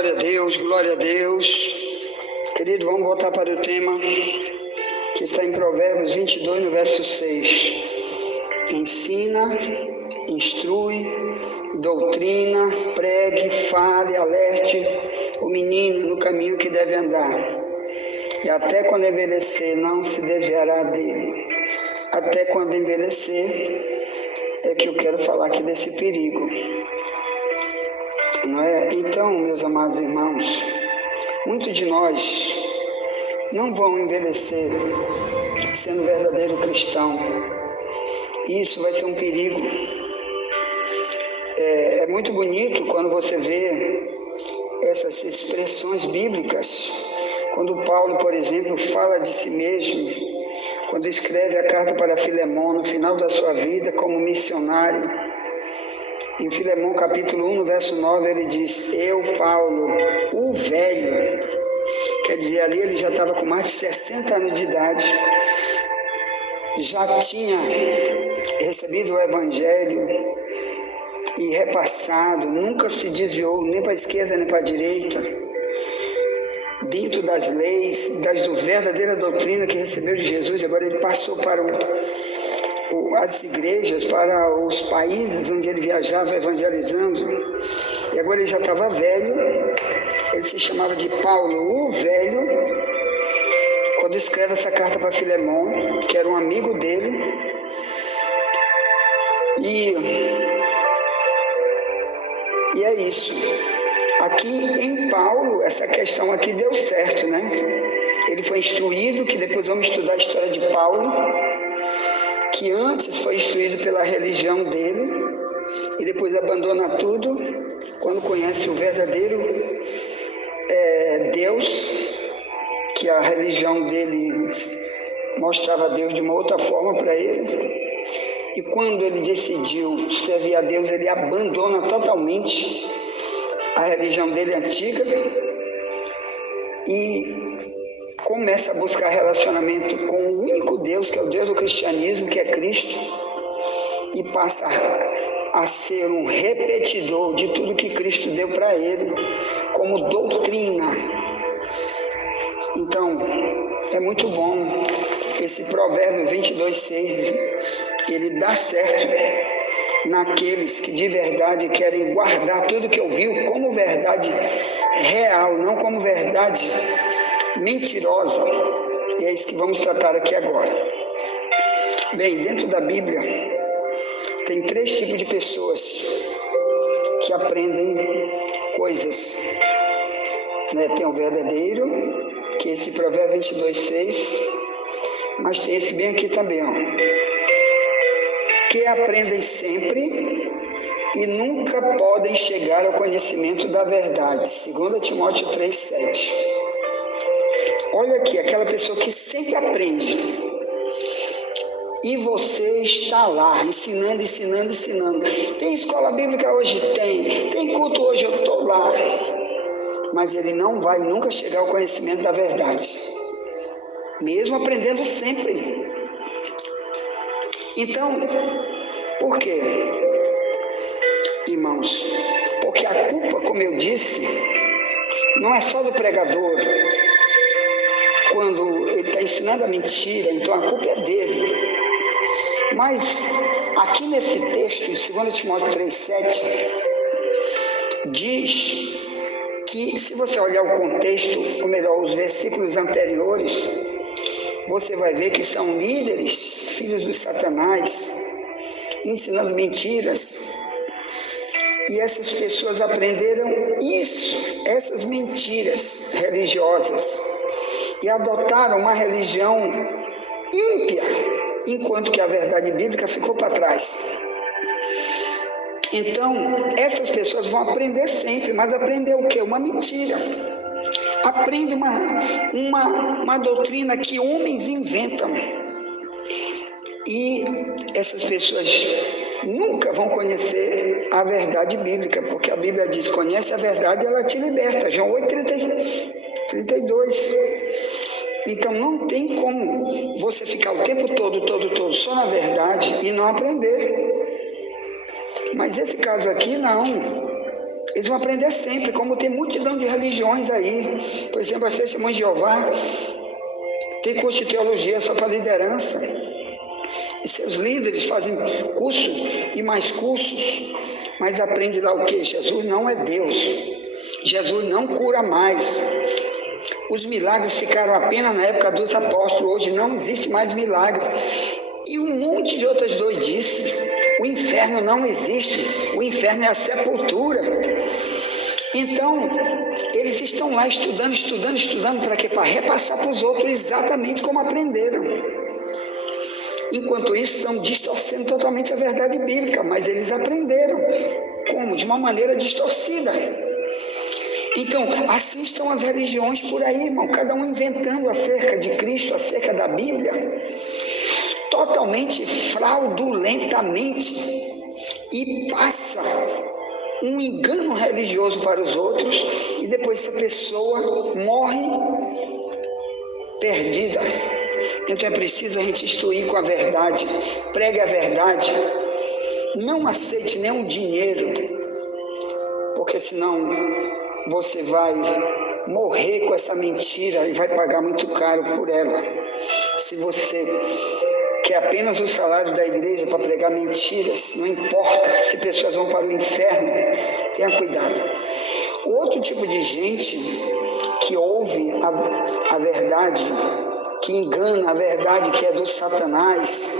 Glória a Deus, glória a Deus. Querido, vamos voltar para o tema que está em Provérbios 22, no verso 6. Ensina, instrui, doutrina, pregue, fale, alerte o menino no caminho que deve andar. E até quando envelhecer, não se desviará dele. Até quando envelhecer, é que eu quero falar aqui desse perigo. Não é? Então, meus amados irmãos, muitos de nós não vão envelhecer sendo verdadeiro cristão. Isso vai ser um perigo. É muito bonito quando você vê essas expressões bíblicas. Quando Paulo, por exemplo, fala de si mesmo, quando escreve a carta para Filemão, no final da sua vida, como missionário. Em Filemão capítulo 1, no verso 9, ele diz: eu, Paulo, o velho. Quer dizer, ali ele já estava com mais de 60 anos de idade, já tinha recebido o evangelho e repassado, nunca se desviou nem para a esquerda nem para a direita, dentro das leis, da verdadeira doutrina que recebeu de Jesus. Agora ele passou para as igrejas, para os países onde ele viajava evangelizando, e agora ele já estava velho. Ele se chamava de Paulo o Velho, quando escreve essa carta para Filemão, que era um amigo dele. E é isso. Aqui em Paulo, essa questão aqui deu certo, né? Ele foi instruído, que depois vamos estudar a história de Paulo, que antes foi instruído pela religião dele e depois abandona tudo quando conhece o verdadeiro Deus, que a religião dele mostrava Deus de uma outra forma para ele. E quando ele decidiu servir a Deus, ele abandona totalmente a religião dele antiga e começa a buscar relacionamento com o único Deus, que é o Deus do cristianismo, que é Cristo, e passa a ser um repetidor de tudo que Cristo deu para ele como doutrina. Então, é muito bom esse provérbio 22:6, ele dá certo naqueles que de verdade querem guardar tudo que ouviu como verdade real, não como verdade mentirosa. E é isso que vamos tratar aqui agora. Bem, dentro da Bíblia tem 3 tipos de pessoas que aprendem coisas, né? Tem o verdadeiro, que é esse provérbio 22:6, mas tem esse bem aqui também, ó, que aprendem sempre e nunca podem chegar ao conhecimento da verdade. 2 Timóteo 3:7. Olha aqui, aquela pessoa que sempre aprende. E você está lá, ensinando. Tem escola bíblica hoje? Tem culto hoje? Eu estou lá. Mas ele não vai nunca chegar ao conhecimento da verdade, mesmo aprendendo sempre. Então, por quê, irmãos? Porque a culpa, como eu disse, não é só do pregador. Quando ele está ensinando a mentira, então a culpa é dele. Mas aqui nesse texto, em 2 Timóteo 3:7, diz que, se você olhar o contexto, ou melhor, os versículos anteriores, você vai ver que são líderes, filhos do Satanás, ensinando mentiras. E essas pessoas aprenderam isso, essas mentiras religiosas, e adotaram uma religião ímpia, enquanto que a verdade bíblica ficou para trás. Então, essas pessoas vão aprender sempre, mas aprender o quê? Uma mentira. Aprende uma doutrina que homens inventam. E essas pessoas nunca vão conhecer a verdade bíblica, porque a Bíblia diz: conhece a verdade e ela te liberta. João 8:32. Então não tem como você ficar o tempo todo só na verdade e não aprender. Mas esse caso aqui não. Eles vão aprender sempre, como tem multidão de religiões aí. Por exemplo, a Testemunha de Jeová tem curso de teologia só para liderança. E seus líderes fazem curso e mais cursos, mas aprende lá o quê? Jesus não é Deus. Jesus não cura mais. Os milagres ficaram apenas na época dos apóstolos. Hoje não existe mais milagre. E um monte de outras doidices. O inferno não existe. O inferno é a sepultura. Então, eles estão lá estudando para quê? Para repassar para os outros exatamente como aprenderam. Enquanto isso, estão distorcendo totalmente a verdade bíblica, mas eles aprenderam. Como? De uma maneira distorcida. Então, assim estão as religiões por aí, irmão, cada um inventando acerca de Cristo, acerca da Bíblia, totalmente fraudulentamente, e passa um engano religioso para os outros, e depois essa pessoa morre perdida. Então é preciso a gente instruir com a verdade, pregue a verdade, não aceite nenhum dinheiro, porque senão você vai morrer com essa mentira e vai pagar muito caro por ela. Se você quer apenas o salário da igreja para pregar mentiras, não importa se pessoas vão para o inferno, tenha cuidado. O outro tipo de gente que ouve a verdade, que engana a verdade que é do Satanás,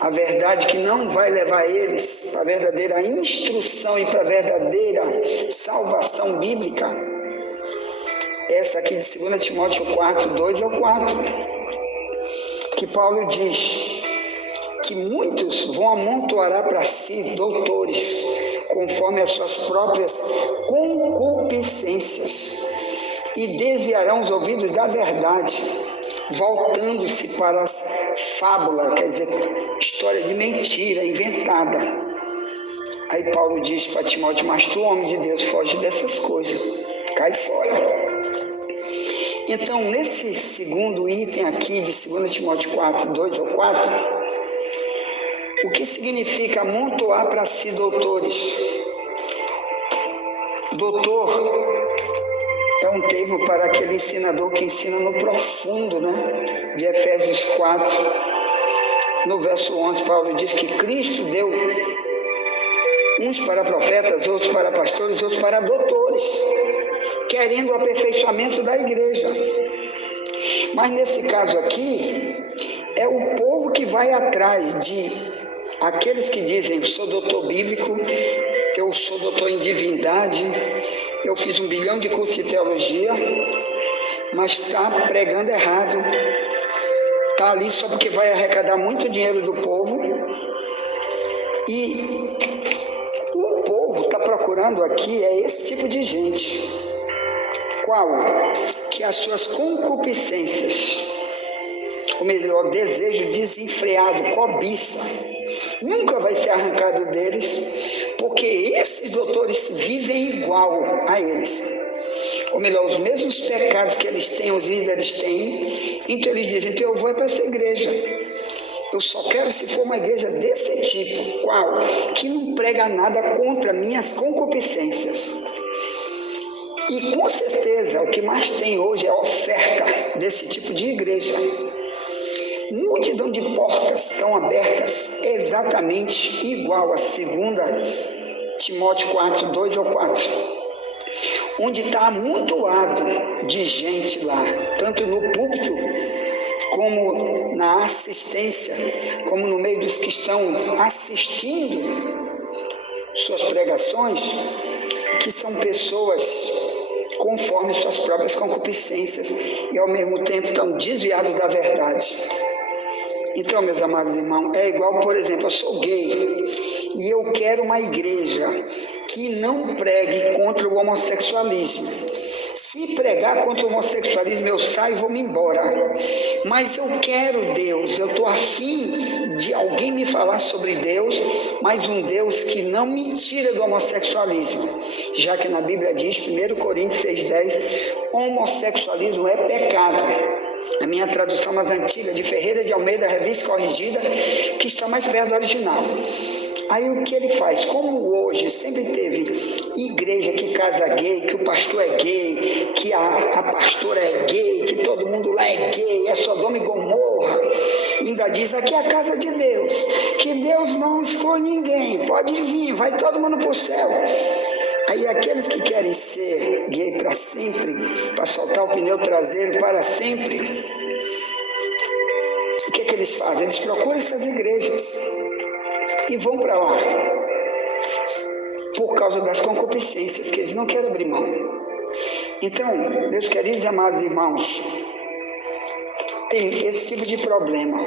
a verdade que não vai levar eles para a verdadeira instrução e para a verdadeira salvação bíblica, essa aqui de 2 Timóteo 4, 2 ao 4, que Paulo diz que muitos vão amontoar para si doutores, conforme as suas próprias concupiscências, e desviarão os ouvidos da verdade, voltando-se para as fábulas, quer dizer, história de mentira, inventada. Aí Paulo diz para Timóteo: mas tu, homem de Deus, foge dessas coisas, cai fora. Então, nesse segundo item aqui de 2 Timóteo 4, 2 ao 4, o que significa amontoar para si doutores? Doutor é um termo para aquele ensinador que ensina no profundo, né? De Efésios 4, no verso 11, Paulo diz que Cristo deu uns para profetas, outros para pastores, outros para doutores, querendo o aperfeiçoamento da igreja. Mas nesse caso aqui, é o povo que vai atrás de aqueles que dizem: sou doutor bíblico, eu sou doutor em divindade, eu fiz 1 bilhão de cursos de teologia, mas está pregando errado, está ali só porque vai arrecadar muito dinheiro do povo, e o povo está procurando aqui esse tipo de gente. Qual? Que as suas concupiscências, ou melhor, desejo desenfreado, cobiça, nunca vai ser arrancado deles, porque esses doutores vivem igual a eles. Ou melhor, os mesmos pecados que eles têm, os líderes têm. Então eles dizem: então eu vou para essa igreja. Eu só quero se for uma igreja desse tipo. Qual? Que não prega nada contra minhas concupiscências. E com certeza o que mais tem hoje é a oferta desse tipo de igreja. Multidão de portas estão abertas exatamente igual a 2 Timóteo 4, 2 ao 4, onde está amontoado de gente lá, tanto no púlpito, como na assistência, como no meio dos que estão assistindo suas pregações, que são pessoas conforme suas próprias concupiscências e ao mesmo tempo estão desviados da verdade. Então, meus amados irmãos, é igual, por exemplo, eu sou gay e eu quero uma igreja que não pregue contra o homossexualismo. Se pregar contra o homossexualismo, eu saio e vou me embora. Mas eu quero Deus, eu estou afim de alguém me falar sobre Deus, mas um Deus que não me tira do homossexualismo. Já que na Bíblia diz, 1 Coríntios 6,10, homossexualismo é pecado. A minha tradução mais antiga, de Ferreira de Almeida, revista corrigida, que está mais perto do original. Aí o que ele faz? Como hoje sempre teve igreja que casa gay, que o pastor é gay, que a pastora é gay, que todo mundo lá é gay, é Sodoma e Gomorra, ainda diz aqui é a casa de Deus, que Deus não exclui ninguém, pode vir, vai todo mundo para o céu. Aí aqueles que querem ser gay para sempre, para soltar o pneu traseiro para sempre, o que eles fazem? Eles procuram essas igrejas e vão para lá, por causa das concupiscências, que eles não querem abrir mão. Então, meus queridos e amados irmãos, tem esse tipo de problema.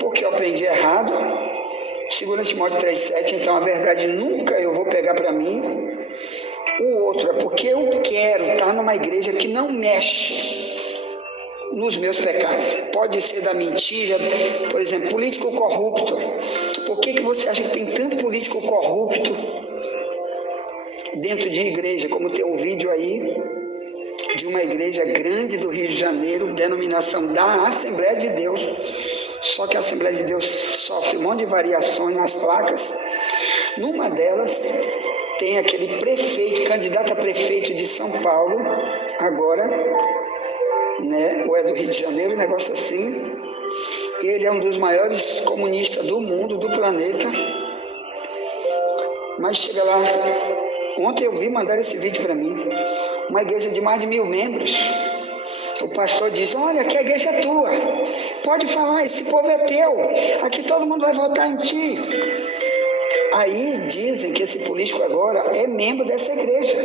Porque eu aprendi errado, 2 Timóteo 3,7, então a verdade nunca eu vou pegar para mim. O outro é porque eu quero estar numa igreja que não mexe nos meus pecados. Pode ser da mentira, por exemplo, político corrupto. Por que você acha que tem tanto político corrupto dentro de igreja? Como tem um vídeo aí de uma igreja grande do Rio de Janeiro, denominação da Assembleia de Deus, só que a Assembleia de Deus sofre um monte de variações nas placas. Numa delas tem aquele prefeito, candidato a prefeito de São Paulo, agora, né, ou é do Rio de Janeiro, um negócio assim. Ele é um dos maiores comunistas do mundo, do planeta. Mas chega lá, ontem eu vi mandar esse vídeo para mim, uma igreja de mais de 1000 membros. O pastor diz: olha, aqui a igreja é tua, pode falar, esse povo é teu, aqui todo mundo vai votar em ti. Aí dizem que esse político agora é membro dessa igreja,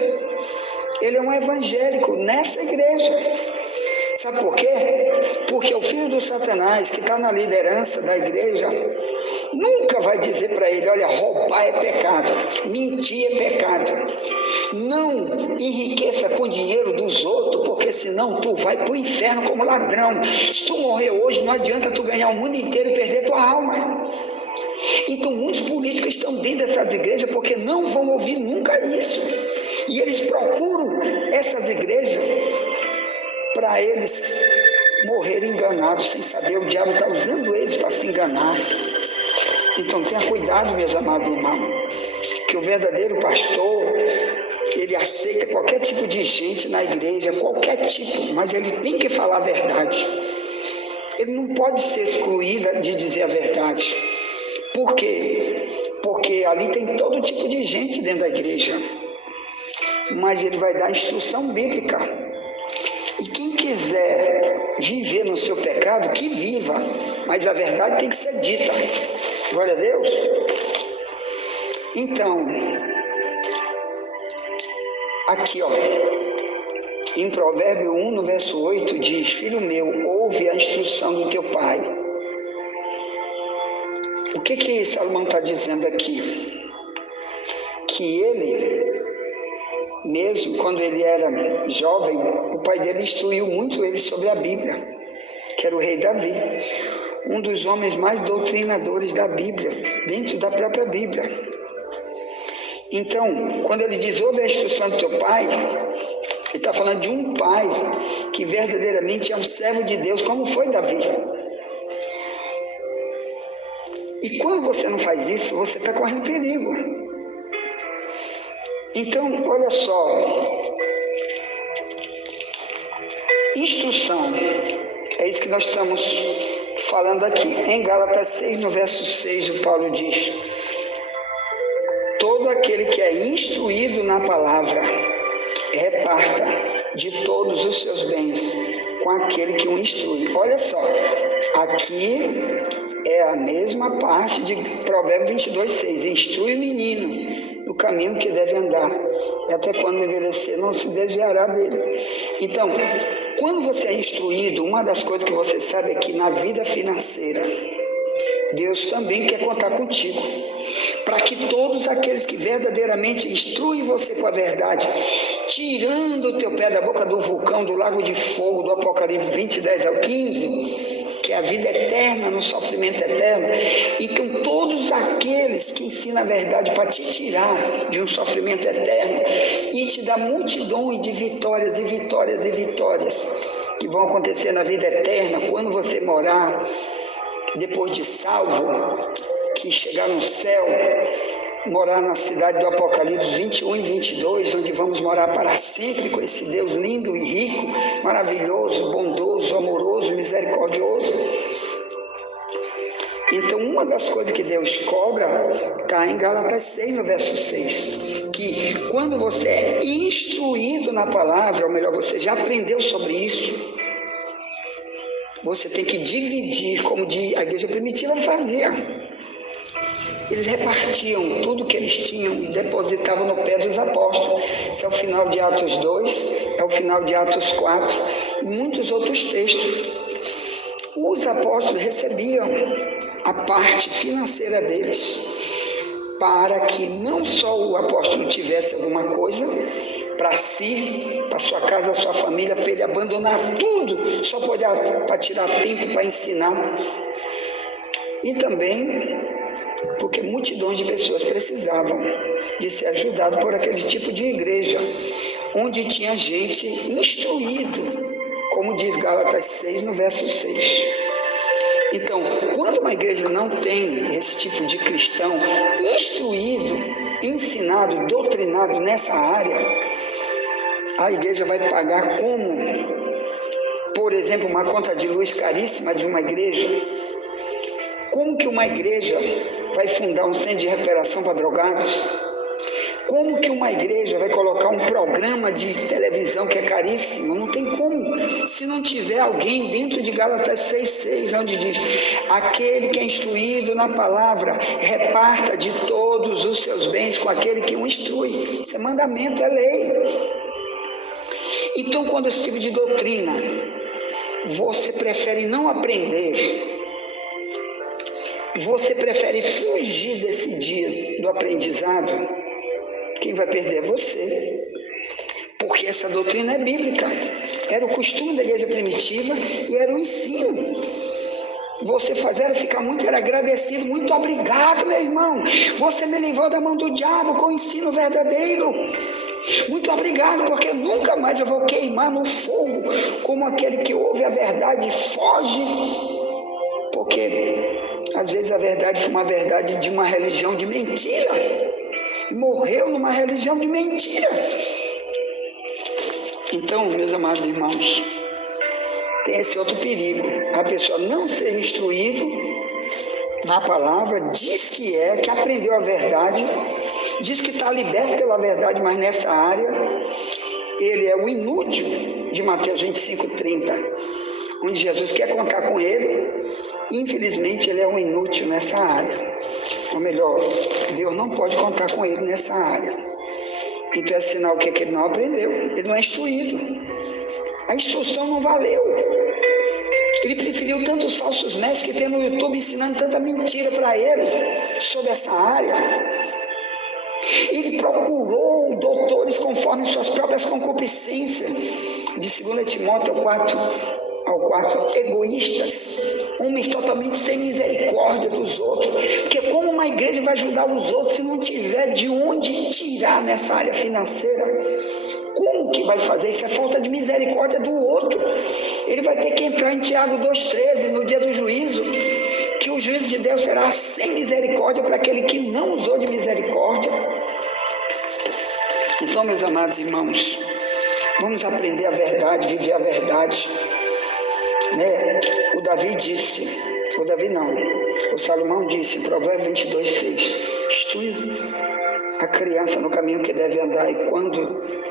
ele é um evangélico nessa igreja. Sabe por quê? Porque o filho do Satanás, que está na liderança da igreja, nunca vai dizer para ele: olha, roubar é pecado, mentir é pecado, não enriqueça com o dinheiro dos outros, porque senão tu vai para o inferno como ladrão. Se tu morrer hoje, não adianta tu ganhar o mundo inteiro e perder tua alma. Então muitos políticos estão dentro dessas igrejas porque não vão ouvir nunca isso, e eles procuram essas igrejas para eles morrerem enganados, sem saber. O diabo está usando eles para se enganar. Então tenha cuidado, meus amados irmãos, que o verdadeiro pastor, ele aceita qualquer tipo de gente na igreja, qualquer tipo, mas ele tem que falar a verdade. Ele não pode ser excluído de dizer a verdade. Por quê? Porque ali tem todo tipo de gente dentro da igreja, mas ele vai dar instrução bíblica. E quem quiser viver no seu pecado, que viva, mas a verdade tem que ser dita. Glória a Deus. Então, aqui ó, em Provérbio 1, no verso 8, diz: filho meu, ouve a instrução do teu pai. O que Salomão está dizendo aqui? Que ele mesmo, quando ele era jovem, o pai dele instruiu muito ele sobre a Bíblia, que era o rei Davi, um dos homens mais doutrinadores da Bíblia, dentro da própria Bíblia. Então, quando ele diz: ouve a instrução do teu pai, ele está falando de um pai que verdadeiramente é um servo de Deus, como foi Davi. E quando você não faz isso, você está correndo perigo. Então, olha só, instrução, é isso que nós estamos falando aqui. Em Gálatas 6, no verso 6, o Paulo diz: todo aquele que é instruído na palavra, reparta de todos os seus bens com aquele que o instrui. Olha só, aqui é a mesma parte de Provérbios 22, 6. Instrui o menino no caminho que deve andar, e até quando envelhecer não se desviará dele. Então, quando você é instruído, uma das coisas que você sabe é que na vida financeira, Deus também quer contar contigo, para que todos aqueles que verdadeiramente instruem você com a verdade, tirando o teu pé da boca do vulcão, do lago de fogo, do Apocalipse 20, 10 ao 15, que é a vida eterna, no sofrimento eterno. Então todos aqueles que ensinam a verdade para te tirar de um sofrimento eterno e te dar multidão de vitórias e vitórias e vitórias que vão acontecer na vida eterna, quando você morar depois de salvo, que chegar no céu, morar na cidade do Apocalipse 21 e 22, onde vamos morar para sempre com esse Deus lindo e rico, maravilhoso, bondoso, amoroso, misericordioso. Então, uma das coisas que Deus cobra está em Gálatas 6, no verso 6, que quando você é instruído na palavra, ou melhor, você já aprendeu sobre isso, você tem que dividir, como a igreja primitiva fazia. Eles repartiam tudo que eles tinham e depositavam no pé dos apóstolos. Isso é o final de Atos 2, é o final de Atos 4 e muitos outros textos. Os apóstolos recebiam a parte financeira deles, para que não só o apóstolo tivesse alguma coisa para si, para sua casa, sua família, para ele abandonar tudo, só para tirar tempo para ensinar, e também porque multidões de pessoas precisavam de ser ajudadas por aquele tipo de igreja, onde tinha gente instruído, como diz Gálatas 6, no verso 6. Então, quando uma igreja não tem esse tipo de cristão instruído, ensinado, doutrinado nessa área, a igreja vai pagar como, por exemplo, uma conta de luz caríssima de uma igreja. Como que uma igreja vai fundar um centro de recuperação para drogados? Como que uma igreja vai colocar um programa de televisão que é caríssimo? Não tem como, se não tiver alguém dentro de Gálatas 6,6, onde diz: aquele que é instruído na palavra, reparta de todos os seus bens com aquele que o instrui. Isso é mandamento, é lei. Então, quando esse tipo de doutrina você prefere não aprender, você prefere fugir desse dia do aprendizado, quem vai perder é você, porque essa doutrina é bíblica, era o costume da igreja primitiva e era o ensino. Você era ficar muito, era agradecido, muito obrigado, meu irmão, você me livrou da mão do diabo com o ensino verdadeiro, muito obrigado, porque nunca mais eu vou queimar no fogo como aquele que ouve a verdade e foge, porque às vezes a verdade foi uma verdade de uma religião de mentira, morreu numa religião de mentira. Então, meus amados irmãos, tem esse outro perigo, a pessoa não ser instruído na palavra, diz que aprendeu a verdade, diz que está liberto pela verdade, mas nessa área ele é o inútil de Mateus 25:30, onde Jesus quer contar com ele, infelizmente ele é um inútil nessa área. Ou melhor, Deus não pode contar com ele nessa área. Então é sinal que ele não aprendeu, ele não é instruído. A instrução não valeu. Ele preferiu tantos falsos mestres que tem no YouTube ensinando tanta mentira para ele sobre essa área. Ele procurou doutores conforme suas próprias concupiscências, de 2 Timóteo 4, egoístas, homens totalmente sem misericórdia dos outros, porque como uma igreja vai ajudar os outros se não tiver de onde tirar nessa área financeira? Como que vai fazer? Isso é falta de misericórdia do outro. Ele vai ter que entrar em Tiago 2,13 no dia do juízo, que o juízo de Deus será sem misericórdia para aquele que não usou de misericórdia. Então, meus amados irmãos, vamos aprender a verdade, viver a verdade. O Salomão disse em Provérbios 22:6, instrui a criança no caminho que deve andar, e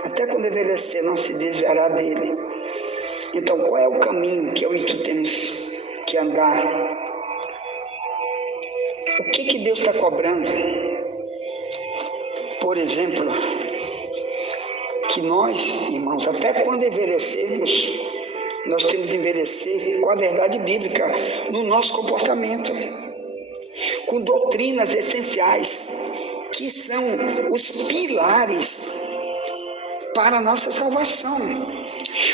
até quando envelhecer não se desviará dele. Então, qual é o caminho que eu e tu temos que andar? O que Deus está cobrando? Por exemplo, que nós, irmãos, até quando envelhecermos, nós temos que envelhecer com a verdade bíblica no nosso comportamento, com doutrinas essenciais, que são os pilares para a nossa salvação.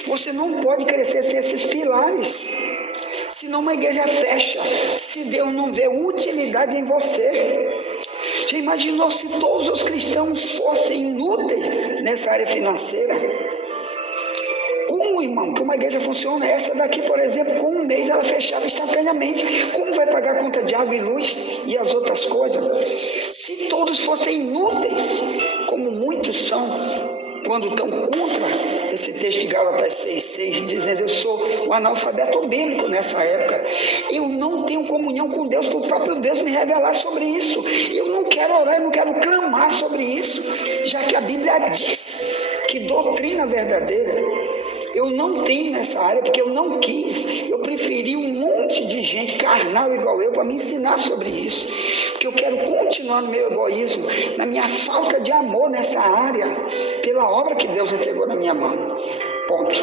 Você não pode crescer sem esses pilares, senão uma igreja fecha, se Deus não vê utilidade em você. Já imaginou se todos os cristãos fossem inúteis nessa área financeira? Como irmão. Como a igreja funciona? Essa daqui, por exemplo, com um mês ela fechava instantaneamente. Como vai pagar a conta de água e luz e as outras coisas? Se todos fossem inúteis, como muitos são, quando estão contra esse texto de Gálatas 6,6, dizendo: eu sou um analfabeto bíblico nessa época, eu não tenho comunhão com Deus, para o próprio Deus me revelar sobre isso, eu não quero orar, eu não quero clamar sobre isso, já que a Bíblia diz que doutrina verdadeira. Eu não tenho nessa área porque eu não quis, eu preferi um monte de gente carnal igual eu para me ensinar sobre isso, porque eu quero continuar no meu egoísmo, na minha falta de amor nessa área, pela obra que Deus entregou na minha mão. Ponto.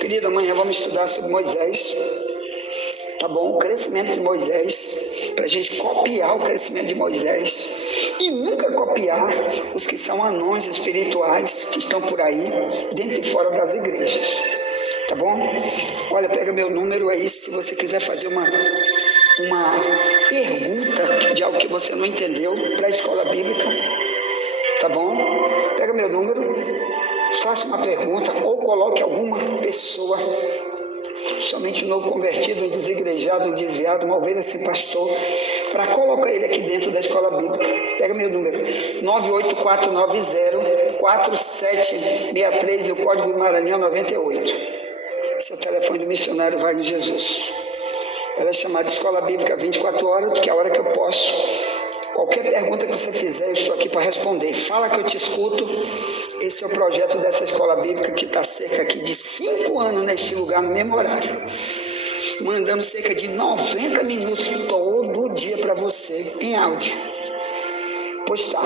Querido, amanhã vamos estudar sobre Moisés, tá bom? O crescimento de Moisés, para a gente copiar o crescimento de Moisés e nunca copiar os que são anões espirituais que estão por aí, dentro e fora das igrejas, tá bom? Olha, pega meu número aí, se você quiser fazer uma pergunta de algo que você não entendeu para a escola bíblica, tá bom? Pega meu número, faça uma pergunta ou coloque alguma pessoa, somente um novo convertido, um desigrejado, um desviado, uma ovelha sem pastor, para colocar ele aqui dentro da escola bíblica. Pega meu número, 98490-4763 e o código do Maranhão 98. Esse é o telefone do missionário Wagner Jesus. Ela é chamada Escola Bíblica 24 horas, porque é a hora que eu posso. Qualquer pergunta que você fizer, eu estou aqui para responder. Fala que eu te escuto. Esse é o projeto dessa escola bíblica que está cerca aqui de 5 anos neste lugar, no mesmo horário. Mandando cerca de 90 minutos todo dia para você, em áudio. Pois tá.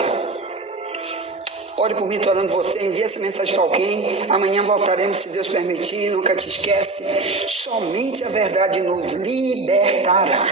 Ore por mim, estou orando você, envie essa mensagem para alguém. Amanhã voltaremos, se Deus permitir, nunca te esquece. Somente a verdade nos libertará.